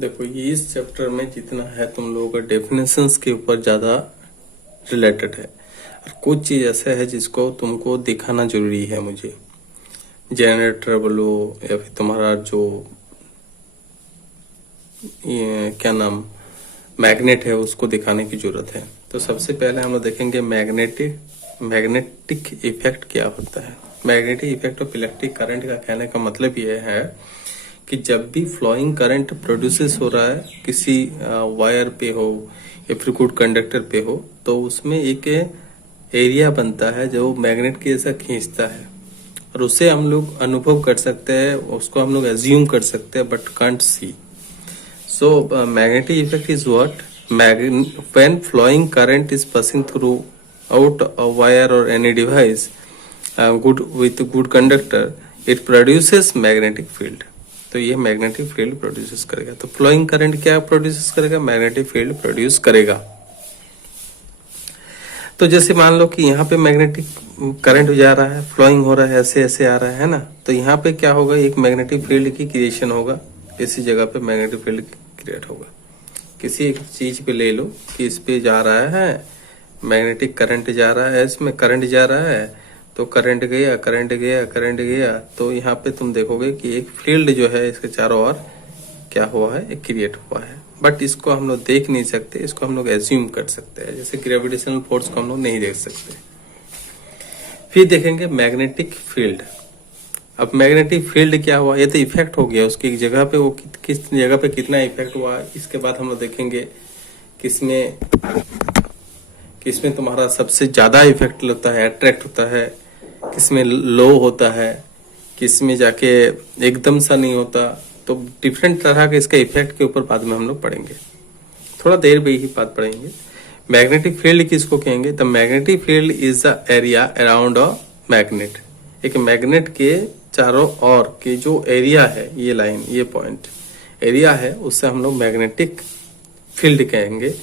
देखो ये इस चैप्टर में जितना है तुम लोगों का डेफिनेशंस के ऊपर ज़्यादा रिलेटेड है और कुछ चीज़ ऐसा है जिसको तुमको दिखाना जरूरी है। मुझे जनरेटर बोलो या फिर तुम्हारा जो ये क्या नाम मैग्नेट है उसको दिखाने की जरूरत है। तो सबसे पहले हम लोग देखेंगे मैग्नेटिक इफेक्ट क्या होता है। Magnetic effect of electric current का कहने का मतलब यह है कि जब भी फ्लोइंग करंट प्रोड्यूसेस हो रहा है किसी वायर पे हो या फिर गुड कंडक्टर पे हो तो उसमें एक एरिया बनता है जो मैग्नेट के जैसा खींचता है और उसे हम लोग अनुभव कर सकते हैं, उसको हम लोग एज्यूम कर सकते हैं but can't see. So magnetic effect is what? When flowing current is passing through out a wire or any device with good conductor, it produces magnetic field. तो ये मैग्नेटिक फील्ड प्रोड्यूस करेगा। तो flowing current क्या produce करेगा? Magnetic field produce करेगा। तो जैसे मान लो कि यहाँ पे मैग्नेटिक करंट जा रहा है, फ्लोइंग हो रहा है, ऐसे ऐसे आ रहा है ना, तो यहाँ पे क्या होगा? एक मैग्नेटिक फील्ड की क्रिएशन होगा। इसी जगह पे मैग्नेटिक फील्ड क्रिएट होगा। किसी एक चीज पे ले लो कि इस पे जा रहा है मैग्नेटिक करंट जा रहा है, इसमें करंट जा रहा है, तो करंट गया करंट गया करंट गया, तो यहाँ पे तुम देखोगे कि एक फील्ड जो है इसके चारों ओर क्या हुआ है? एक क्रिएट हुआ है। बट इसको हम लोग देख नहीं सकते, इसको हम लोग एज्यूम कर सकते हैं। जैसे ग्रेविटेशनल फोर्स को हम लोग नहीं देख सकते। फिर देखेंगे मैग्नेटिक फील्ड। अब मैग्नेटिक फील्ड क्या हुआ? ये तो इफेक्ट हो गया उसकी एक जगह पे, वो किस जगह पे कितना इफेक्ट हुआ। इसके बाद हम लोग देखेंगे किसमें किसमें तुम्हारा सबसे ज्यादा इफेक्ट होता है, अट्रैक्ट होता है, किसमें लो होता है, किसमें जाके एकदम सा नहीं होता। तो डिफरेंट तरह के इसका इफेक्ट के ऊपर बाद में हम लोग पढ़ेंगे, थोड़ा देर में ही बात पढ़ेंगे। मैग्नेटिक फील्ड किसको कहेंगे? The magnetic field is the area around a magnet. एक मैग्नेट के चारों ओर के जो एरिया है, ये लाइन, ये पॉइंट एरिया है, उससे हम लोग मैग्नेटिक फील्ड कहेंगे।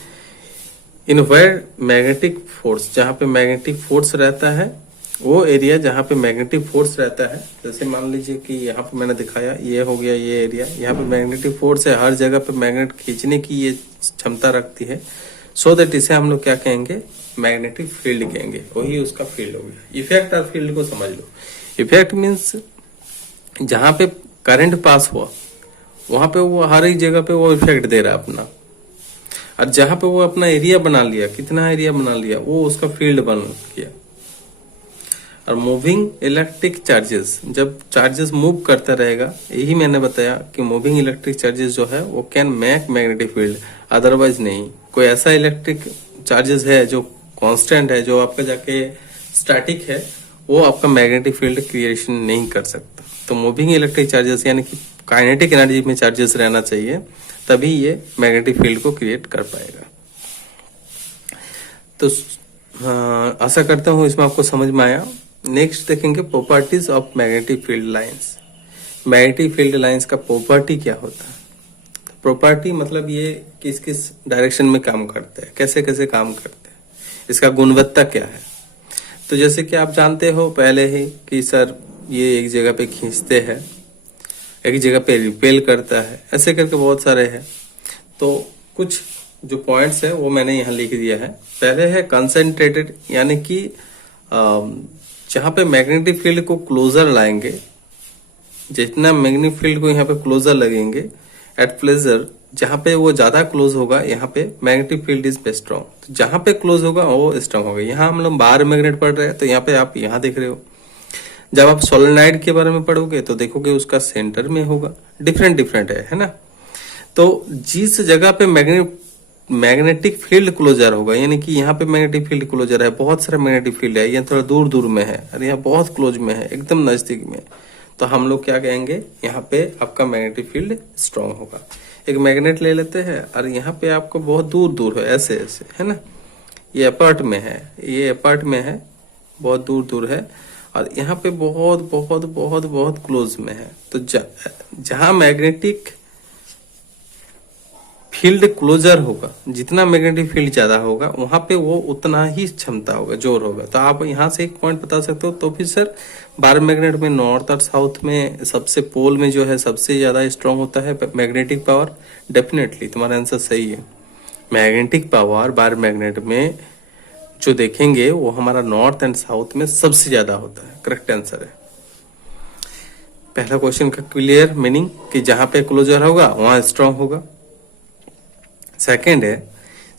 इन वेयर मैग्नेटिक फोर्स, जहाँ पे मैग्नेटिक फोर्स रहता है, वो एरिया जहाँ पे मैग्नेटिक फोर्स रहता है। जैसे मान लीजिए कि यहाँ पे मैंने दिखाया, ये हो गया ये एरिया, यहाँ पे मैग्नेटिक फोर्स है, हर जगह पे मैग्नेट खींचने की ये क्षमता रखती है। सो दैट इसे हम लोग क्या कहेंगे? मैग्नेटिक फील्ड कहेंगे। वही उसका फील्ड हो गया। इफेक्ट और फील्ड को समझ लो। इफेक्ट मीन्स जहां पे करंट पास हुआ वहां पे वो हर एक जगह पे वो इफेक्ट दे रहा है अपना, और जहां पे वो अपना एरिया बना लिया, कितना एरिया बना लिया, वो उसका फील्ड बन गया। और मूविंग इलेक्ट्रिक चार्जेस, जब चार्जेस मूव करता रहेगा, यही मैंने बताया कि मूविंग इलेक्ट्रिक चार्जेस जो है वो can make magnetic field, otherwise नहीं। कोई ऐसा इलेक्ट्रिक चार्जेस है जो कांस्टेंट है, जो आपका जाके स्टैटिक है, वो आपका मैग्नेटिक फील्ड क्रिएशन नहीं कर सकता। तो मूविंग इलेक्ट्रिक चार्जेस यानी कि काइनेटिक एनर्जी में चार्जेस रहना चाहिए, तभी ये मैग्नेटिक फील्ड को क्रिएट कर पाएगा। तो आशा करता हूँ इसमें आपको समझ में आया। नेक्स्ट देखेंगे properties of magnetic field lines. Magnetic field lines का प्रॉपर्टी क्या होता है? प्रॉपर्टी मतलब ये किस किस डायरेक्शन में काम करते हैं, कैसे कैसे काम करते हैं, इसका गुणवत्ता क्या है। तो जैसे कि आप जानते हो पहले ही कि सर ये एक जगह पे खींचते हैं, एक जगह पे रिपेल करता है, ऐसे करके बहुत सारे हैं। तो कुछ जो पॉइंट्स है वो मैंने यहाँ लिख दिया है। पहले है कंसंट्रेटेड, यानी कि जहाँ पे मैग्नेटिक फील्ड को क्लोजर लाएंगे, जितना मैग्नेटिक फील्ड को यहाँ पे क्लोजर लगेंगे एट प्लेजर, जहाँ पे वो ज्यादा क्लोज होगा यहाँ पे मैग्नेटिक फील्ड इज स्ट्रॉन्ग। तो जहाँ पे क्लोज होगा वो स्ट्रॉन्ग होगा। यहाँ हम लोग बाहर मैग्नेट पढ़ रहे हैं, तो यहाँ पे आप यहाँ देख रहे हो। जब आप सोलेनोइड के बारे में पढ़ोगे तो देखोगे उसका सेंटर में होगा। डिफरेंट डिफरेंट है ना। तो जिस जगह पे मैग्नेटिक फील्ड क्लोजर होगा, यानी कि यहाँ पे मैग्नेटिक फील्ड क्लोजर है, बहुत सारा मैग्नेटिक फील्ड है, ये थोड़ा दूर दूर में है और यहाँ बहुत क्लोज में है, एकदम नजदीक में, तो हम लोग क्या कहेंगे? यहाँ पे आपका मैग्नेटिक फील्ड स्ट्रांग होगा। एक मैग्नेट ले लेते हैं और यहाँ पे आपको बहुत दूर दूर है, ऐसे ऐसे है ना, ये अपार्ट में है, ये अपार्ट में है, बहुत दूर दूर है, और यहाँ पे बहुत बहुत बहुत बहुत क्लोज में है। तो जहां मैग्नेटिक फील्ड क्लोजर होगा, जितना मैग्नेटिक फील्ड ज्यादा होगा वहां पे वो उतना ही क्षमता होगा, जोर होगा। तो आप यहाँ से एक पॉइंट बता सकते हो। तो फिर सर बार मैग्नेट में नॉर्थ और साउथ में सबसे पोल में जो है सबसे ज्यादा स्ट्रांग होता है मैग्नेटिक पावर। डेफिनेटली तुम्हारा आंसर सही है। मैग्नेटिक पावर बार मैग्नेट में जो देखेंगे वो हमारा नॉर्थ एंड साउथ में सबसे ज्यादा होता है। करेक्ट आंसर है। पहला क्वेश्चन का क्लियर मीनिंग कि जहां पे क्लोजर होगा वहां स्ट्रांग होगा। सेकेंड है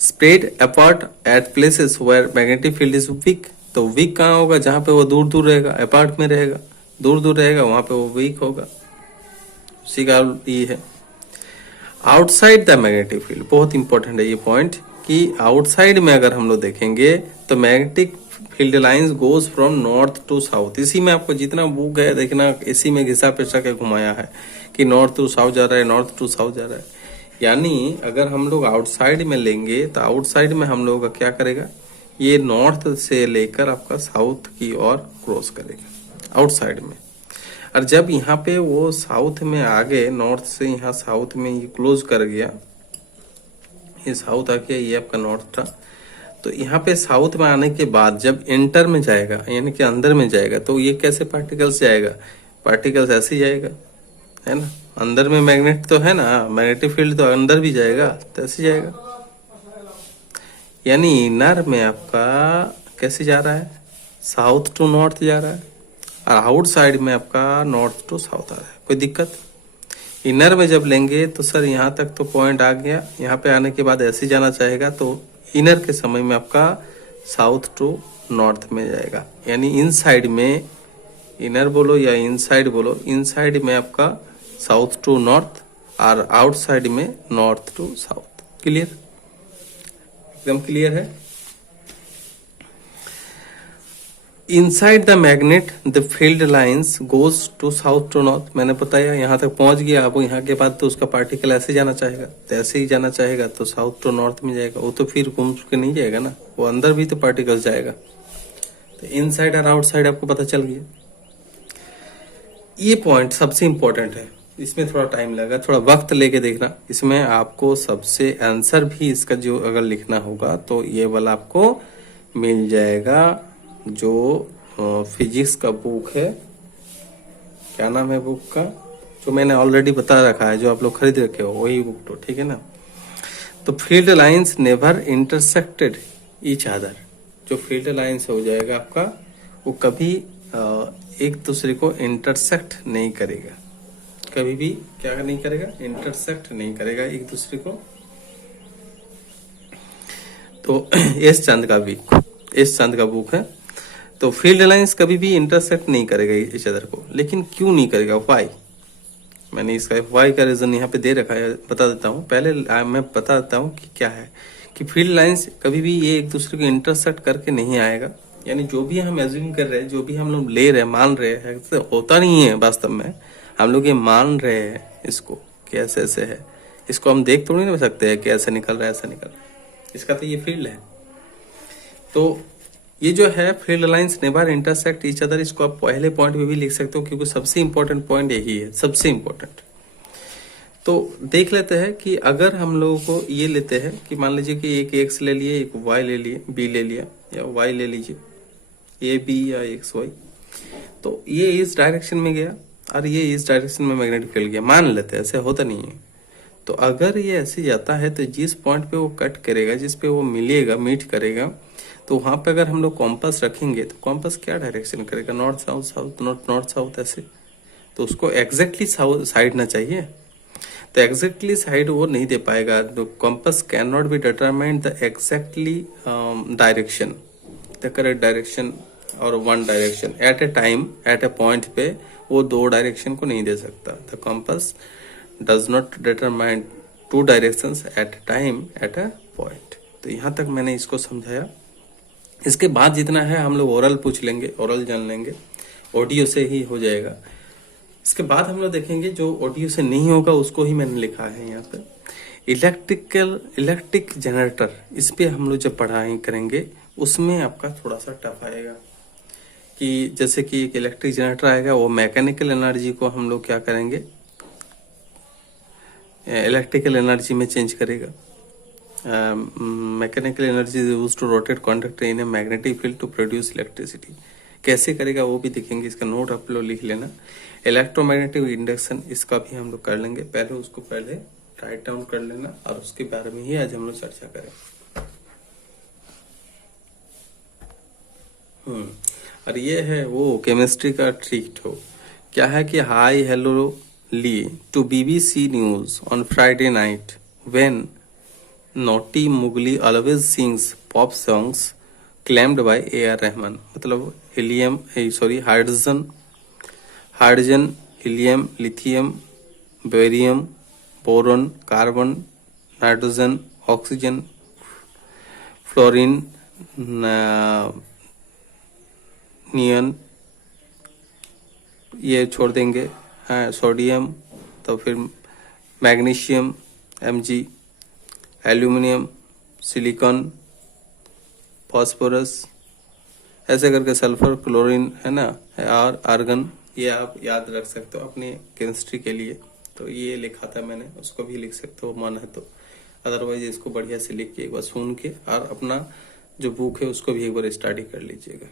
spread apart at places where magnetic field is weak. तो वीक कहाँ होगा? जहां पे वो दूर दूर रहेगा, अपार्ट में रहेगा, दूर दूर रहेगा वहां पे वो वीक होगा। उसी का ये है। आउटसाइड द मैग्नेटिक फील्ड, बहुत इंपॉर्टेंट है ये पॉइंट कि आउटसाइड में अगर हम लोग देखेंगे तो magnetic field lines goes from north to south. इसी में आपको जितना बुक है देखना, इसी में घिसा पिसा के घुमाया है कि नॉर्थ टू साउथ जा रहा है, नॉर्थ टू साउथ जा रहा है। यानी अगर हम लोग आउटसाइड में लेंगे तो आउटसाइड में हम लोगों का क्या करेगा, ये नॉर्थ से लेकर आपका साउथ की ओर क्रॉस करेगा आउटसाइड में। और जब यहाँ पे वो साउथ में आ गए, नॉर्थ से यहाँ साउथ में ये क्लोज कर गया, ये साउथ आ गया, ये आपका नॉर्थ था। तो यहाँ पे साउथ में आने के बाद जब इंटर में जाएगा यानी कि अंदर में जाएगा, तो ये कैसे पार्टिकल्स जाएगा? पार्टिकल्स ऐसे ही जाएगा, है ना। अंदर में मैग्नेट तो है ना, मैग्नेटिक फील्ड तो अंदर भी जाएगा, तो ऐसे जाएगा। यानी इनर में आपका कैसे जा रहा है? साउथ टू नॉर्थ जा रहा है। और आउटसाइड में आपका नॉर्थ टू साउथ आ रहा है। कोई दिक्कत? इनर में जब लेंगे तो सर यहाँ तक तो पॉइंट आ गया, यहाँ पे आने के बाद ऐसे जाना चाहेगा तो इनर के समय में आपका साउथ टू नॉर्थ में जाएगा। यानी इन साइड में, इनर बोलो या इनसाइड बोलो, इनसाइड में आपका साउथ टू नॉर्थ और आउटसाइड में नॉर्थ टू साउथ। क्लियर? एकदम क्लियर है। Inside the magnet the field lines goes to south to north. मैंने बताया यहाँ तक पहुंच गया। अब यहाँ के बाद तो उसका पार्टिकल ऐसे जाना चाहेगा, तो ऐसे ही जाना चाहेगा तो साउथ टू नॉर्थ में जाएगा। वो तो फिर घूम के नहीं जाएगा ना, वो अंदर भी तो पार्टिकल जाएगा। तो इनसाइड और आउटसाइड आपको पता चल गया। ये पॉइंट सबसे इंपॉर्टेंट है, इसमें थोड़ा टाइम लगेगा, थोड़ा वक्त लेके देखना। इसमें आपको सबसे आंसर भी इसका जो अगर लिखना होगा तो ये वाला आपको मिल जाएगा। जो फिजिक्स का बुक है, क्या नाम है बुक का, जो मैंने ऑलरेडी बता रखा है, जो आप लोग खरीद रखे हो वही बुक तो, ठीक है ना। तो field lines never intersected each other. जो फील्ड लाइंस हो जाएगा आपका, वो कभी एक दूसरे को इंटरसेक्ट नहीं करेगा। कभी भी क्या नहीं करेगा? इंटरसेक्ट नहीं करेगा एक दूसरे को। तो एस चंद का बुक है। तो फील्ड लाइंस कभी भी इंटरसेक्ट नहीं करेगा इस अदर को। लेकिन क्यों नहीं करेगा? व्हाई? मैंने इसका व्हाई का रीजन यहाँ पे दे रखा है, बता देता हूँ। पहले मैं बता देता हूँ कि क्या है कि फील्ड लाइंस कभी भी ये एक दूसरे को इंटरसेक्ट करके नहीं आएगा। यानी जो भी हम एज्यूम कर रहे हैं, जो भी हम लोग ले रहे हैं, मान रहे हैं, तो होता नहीं है वास्तव में। हम लोग ये मान रहे हैं इसको कि ऐसे ऐसे है। इसको हम देख थोड़ी ना सकते हैं कि ऐसे निकल रहा है, ऐसा निकल रहा है। इसका तो ये फील्ड है। तो ये जो है field lines never intersect each other, इसको आप पहले पॉइंट में भी लिख सकते हो क्योंकि सबसे इंपॉर्टेंट पॉइंट यही है, सबसे इंपॉर्टेंट। तो देख लेते हैं कि अगर हम लोगों को ये लेते हैं कि मान लीजिए कि एक एक्स ले लिए, एक वाई ले लिए, बी ले लिया, या वाई ले लीजिए, ए बी या एक्स वाई। तो ये इस डायरेक्शन में गया और ये इस डायरेक्शन में मैग्नेटिक फील्ड गया, मान लेते हैं, ऐसे होता नहीं है। तो अगर ये ऐसे जाता है तो जिस पॉइंट पे वो कट करेगा, जिस पे वो मिलेगा, मीट करेगा, तो वहां पे अगर हम लोग कॉम्पस रखेंगे तो कॉम्पस क्या डायरेक्शन करेगा? North south, south north, north south, ऐसे। तो उसको एग्जैक्टली साइड ना चाहिए, तो एग्जैक्टली साइड वो नहीं दे पाएगा। तो compass can not be determined the exactly direction, the correct direction और one direction at a time, at a point पे वो दो डायरेक्शन को नहीं दे सकता। The compass does not determine two directions at a time at a point. तो यहाँ तक मैंने इसको समझाया। इसके बाद जितना है हम लोग ओरल पूछ लेंगे, ओरल जान लेंगे, ऑडियो से ही हो जाएगा। इसके बाद हम लोग देखेंगे जो ऑडियो से नहीं होगा उसको ही मैंने लिखा है यहाँ पे। इलेक्ट्रिक जनरेटर, इस पे हम लोग जब पढ़ाई करेंगे उसमें आपका थोड़ा सा टफ आएगा कि जैसे कि एक इलेक्ट्रिक जनरेटर आएगा, वो मैकेनिकल एनर्जी को हम लोग क्या करेंगे, इलेक्ट्रिकल एनर्जी में चेंज करेगा। Mechanical energy is used to rotate conductor in a magnetic field to produce electricity. कैसे करेगा वो भी देखेंगे, इसका नोट आप लोग लिख लेना। इलेक्ट्रोमैग्नेटिक इंडक्शन इसका भी हम लोग कर लेंगे, पहले उसको पहले राइट डाउन कर लेना और उसके बारे में ही आज हम लोग चर्चा करें। और ये है वो केमिस्ट्री का ट्रिक हो, क्या है कि hi hello Lee to BBC news on Friday night when naughty मुगली always sings pop songs claimed by AR Rahman. मतलब helium hydrogen helium lithium barium boron carbon nitrogen oxygen fluorine neon ये छोड़ देंगे, हाँ सोडियम, तो फिर magnesium Mg, aluminium, silicon, phosphorus, ऐसे करके सल्फर, क्लोरीन है ना, और आर्गन, ये आप याद रख सकते हो अपने केमिस्ट्री के लिए। तो ये लिखा था मैंने, उसको भी लिख सकते हो मन है तो, अदरवाइज इसको बढ़िया से लिख के एक बार सुन के और अपना जो बुक है उसको भी एक बार स्टडी कर लीजिएगा।